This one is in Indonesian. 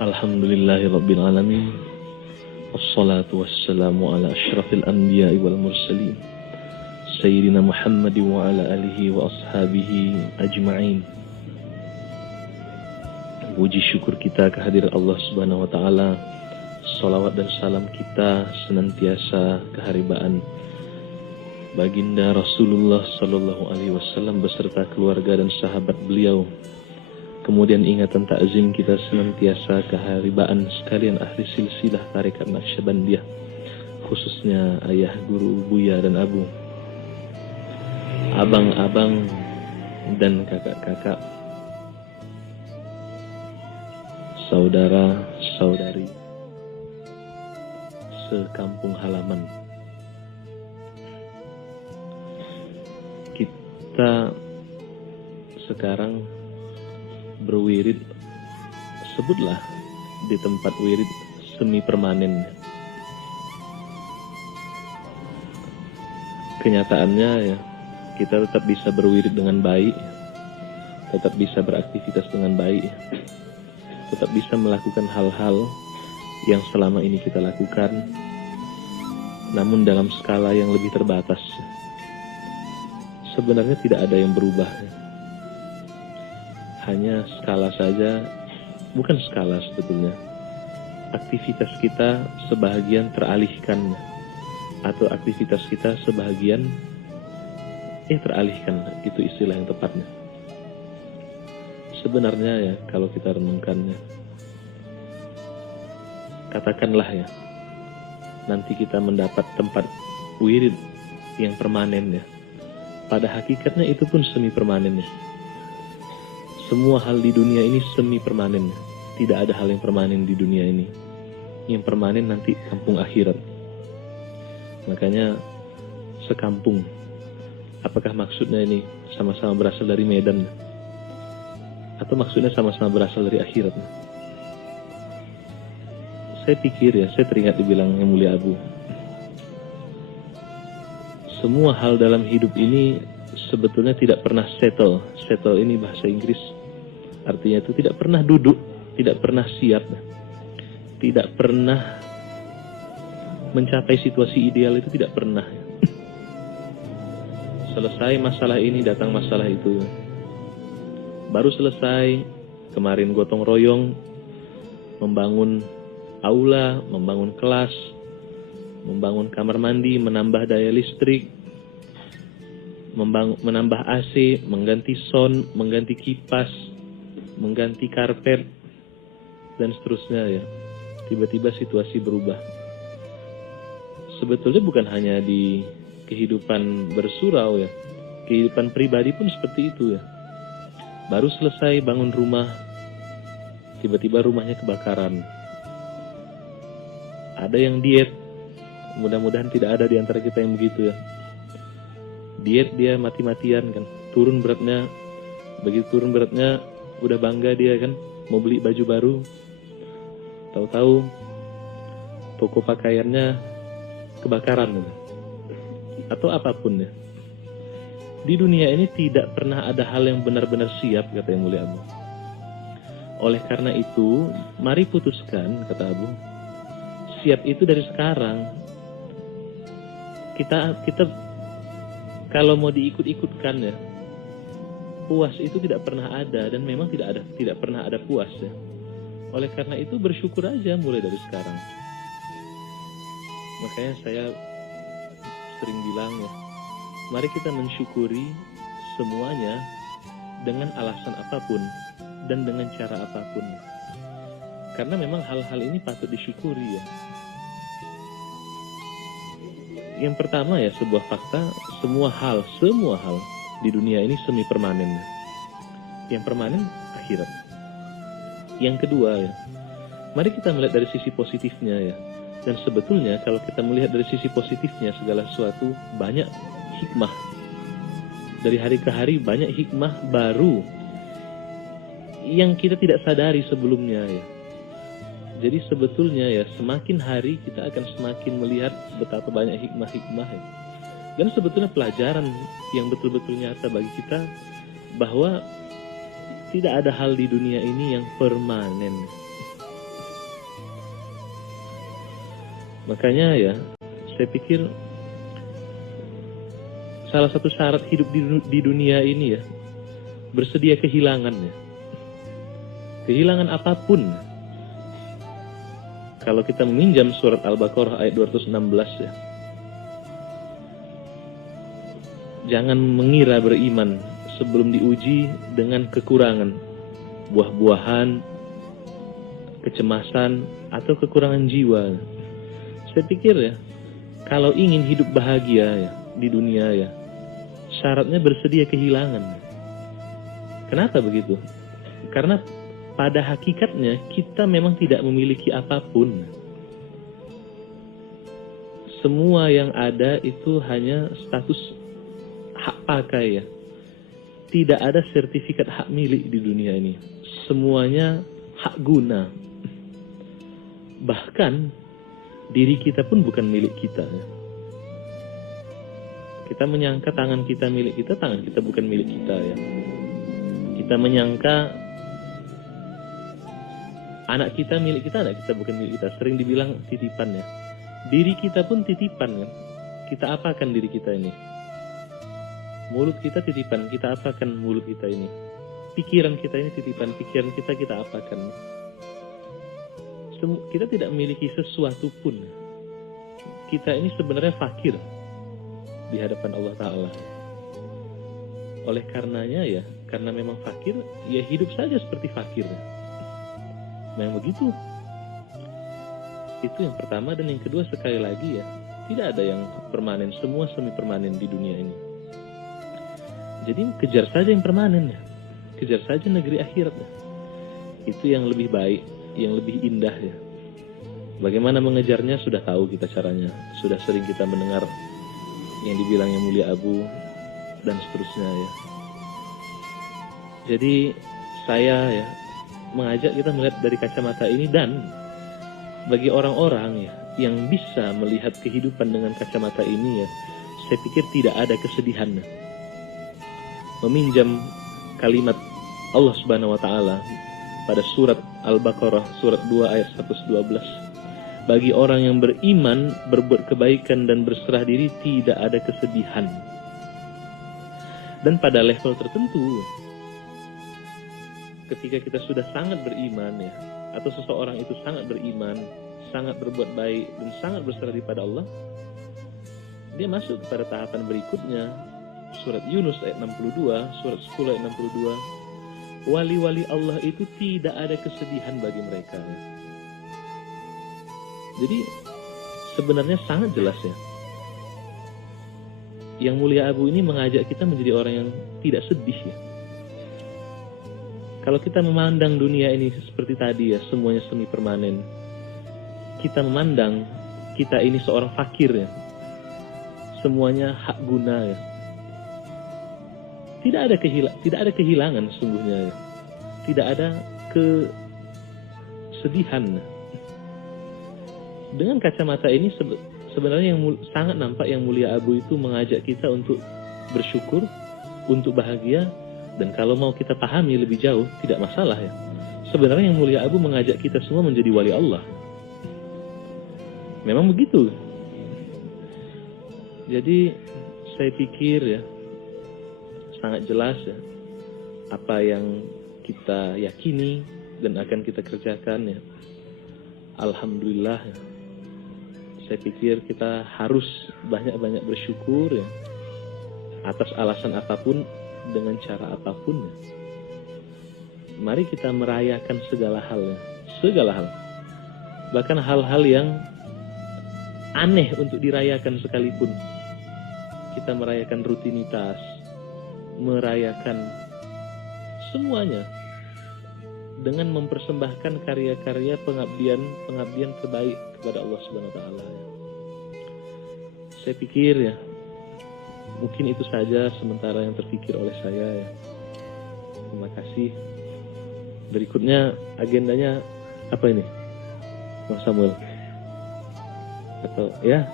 Alhamdulillahirabbil alamin. Wassalatu wassalamu ala asyrafil anbiya'i wal mursalin. Sayyidina Muhammad wa ala alihi wa ashabihi ajma'in. Puji syukur kita kehadirat Allah Subhanahu wa taala. Salawat dan salam kita senantiasa keharibaan baginda Rasulullah sallallahu alaihi wasallam beserta keluarga dan sahabat beliau. Kemudian ingatan takzim kita senantiasa keharibaan sekalian ahli silsilah tarekat Naqsyabandiyah, khususnya ayah, guru, buya dan abu, abang-abang dan kakak-kakak, saudara-saudari sekampung halaman. Kita sekarang berwirid, sebutlah di tempat wirid semi permanen. Kenyataannya ya, kita tetap bisa berwirid dengan baik, tetap bisa beraktivitas dengan baik, tetap bisa melakukan hal-hal yang selama ini kita lakukan, namun dalam skala yang lebih terbatas. Sebenarnya tidak ada yang berubah, hanya skala saja, bukan skala sebetulnya. Aktivitas kita sebahagian teralihkan, atau aktivitas kita sebahagian teralihkan, itu istilah yang tepatnya. Sebenarnya ya, kalau kita renungkannya, katakanlah ya, nanti kita mendapat tempat wirid yang permanen ya. Pada hakikatnya itu pun semi permanen ya. Semua hal di dunia ini semi permanen. Tidak ada hal yang permanen di dunia ini. Yang permanen nanti kampung akhirat. Makanya sekampung. Apakah maksudnya ini sama-sama berasal dari Medan? Atau maksudnya sama-sama berasal dari akhirat? Saya pikir ya, saya teringat dibilang Yang Mulia Abu, semua hal dalam hidup ini sebetulnya tidak pernah settle. Settle ini bahasa Inggris. Artinya itu tidak pernah duduk, tidak pernah siap, tidak pernah mencapai situasi ideal, itu tidak pernah. Selesai masalah ini, datang masalah itu. Baru selesai, kemarin gotong royong, membangun aula, membangun kelas, membangun kamar mandi, menambah daya listrik, menambah AC, mengganti sound, mengganti kipas, mengganti karpet, dan seterusnya ya. Tiba-tiba situasi berubah. Sebetulnya bukan hanya di kehidupan bersurau ya, kehidupan pribadi pun seperti itu ya. Baru selesai bangun rumah, tiba-tiba rumahnya kebakaran. Ada yang diet, mudah-mudahan tidak ada di antara kita yang begitu ya. Diet dia mati-matian kan, turun beratnya, begitu turun beratnya udah bangga dia kan, mau beli baju baru, tahu-tahu toko pakaiannya kebakaran atau apapun ya. Di dunia ini tidak pernah ada hal yang benar-benar siap, kata Yang Mulia Abu. Oleh karena itu, mari putuskan, kata Abu, siap itu dari sekarang. Kita kalau mau diikut-ikutkan ya, puas itu tidak pernah ada, dan memang tidak pernah ada puas ya. Oleh karena itu bersyukur aja mulai dari sekarang. Makanya saya sering bilang ya, mari kita mensyukuri semuanya dengan alasan apapun dan dengan cara apapun. Karena memang hal-hal ini patut disyukuri ya. Yang pertama ya, sebuah fakta, semua hal di dunia ini semi permanen. Yang permanen akhirat. Yang kedua ya, mari kita melihat dari sisi positifnya ya. Dan sebetulnya kalau kita melihat dari sisi positifnya, segala sesuatu banyak hikmah. Dari hari ke hari banyak hikmah baru yang kita tidak sadari sebelumnya ya. Jadi sebetulnya ya, semakin hari kita akan semakin melihat betapa banyak hikmah-hikmah ya. Dan sebetulnya pelajaran yang betul-betul nyata bagi kita, bahwa tidak ada hal di dunia ini yang permanen. Makanya ya, saya pikir salah satu syarat hidup di dunia ini ya, bersedia kehilangan ya. Kehilangan apapun. Kalau kita meminjam surat Al-Baqarah ayat 216 ya. Jangan mengira beriman sebelum diuji dengan kekurangan, buah-buahan, kecemasan, atau kekurangan jiwa. Saya pikir ya, kalau ingin hidup bahagia ya di dunia ya, syaratnya bersedia kehilangan. Kenapa begitu? Karena pada hakikatnya kita memang tidak memiliki apapun. Semua yang ada itu hanya status hak pakai ya. Tidak ada sertifikat hak milik di dunia ini. Semuanya hak guna. Bahkan diri kita pun bukan milik kita ya. Kita menyangka tangan kita milik kita, tangan kita bukan milik kita ya. Kita menyangka anak kita milik kita, anak kita bukan milik kita. Sering dibilang titipan ya. Diri kita pun titipan kan. Kita apakan diri kita ini? Mulut kita titipan, kita apakan mulut kita ini? Pikiran kita ini titipan, pikiran kita apakan? Kita tidak memiliki sesuatu pun. Kita ini sebenarnya fakir di hadapan Allah Ta'ala. Oleh karenanya ya, karena memang fakir, ya hidup saja seperti fakir. Memang begitu. Itu yang pertama. Dan yang kedua, sekali lagi ya, tidak ada yang permanen, semua semi permanen di dunia ini. Jadi kejar saja yang permanen ya, kejar saja negeri akhirat ya. Itu yang lebih baik, yang lebih indah ya. Bagaimana mengejarnya sudah tahu kita caranya, sudah sering kita mendengar yang dibilangnya Mulia Abu dan seterusnya ya. Jadi saya ya mengajak kita melihat dari kacamata ini, dan bagi orang-orang ya yang bisa melihat kehidupan dengan kacamata ini ya, saya pikir tidak ada kesedihan. Meminjam kalimat Allah Subhanahu wa taala pada surat Al-Baqarah surat 2 ayat 112. Bagi orang yang beriman, berbuat kebaikan dan berserah diri, tidak ada kesedihan. Dan pada level tertentu, ketika kita sudah sangat beriman ya, atau seseorang itu sangat beriman, sangat berbuat baik dan sangat berserah diri pada Allah, dia masuk kepada tahapan berikutnya. Surat Yunus ayat 62, surat 10 ayat 62. Wali-wali Allah itu tidak ada kesedihan bagi mereka. Jadi sebenarnya sangat jelas ya. Yang Mulia Abu ini mengajak kita menjadi orang yang tidak sedih ya. Kalau kita memandang dunia ini seperti tadi ya, semuanya semi permanen. Kita memandang kita ini seorang fakir ya. Semuanya hak guna ya. Tidak ada kehilangan sesungguhnya ya. Tidak ada kesedihan. Dengan kacamata ini sebenarnya yang sangat nampak yang Mulia Abu itu mengajak kita untuk bersyukur, untuk bahagia, dan kalau mau kita pahami lebih jauh tidak masalah ya. Sebenarnya yang Mulia Abu mengajak kita semua menjadi wali Allah. Memang begitu. Jadi saya pikir ya sangat jelas ya apa yang kita yakini dan akan kita kerjakan ya. Alhamdulillah ya. Saya pikir kita harus banyak-banyak bersyukur ya atas alasan apapun, dengan cara apapun ya. Mari kita merayakan segala hal ya, segala hal. Bahkan hal-hal yang aneh untuk dirayakan sekalipun. Kita merayakan rutinitas, merayakan semuanya dengan mempersembahkan karya-karya pengabdian terbaik kepada Allah Subhanahu wa taala. Saya pikir ya, mungkin itu saja sementara yang terpikir oleh saya ya. Terima kasih. Berikutnya agendanya apa ini, Bang Samuel? Atau ya?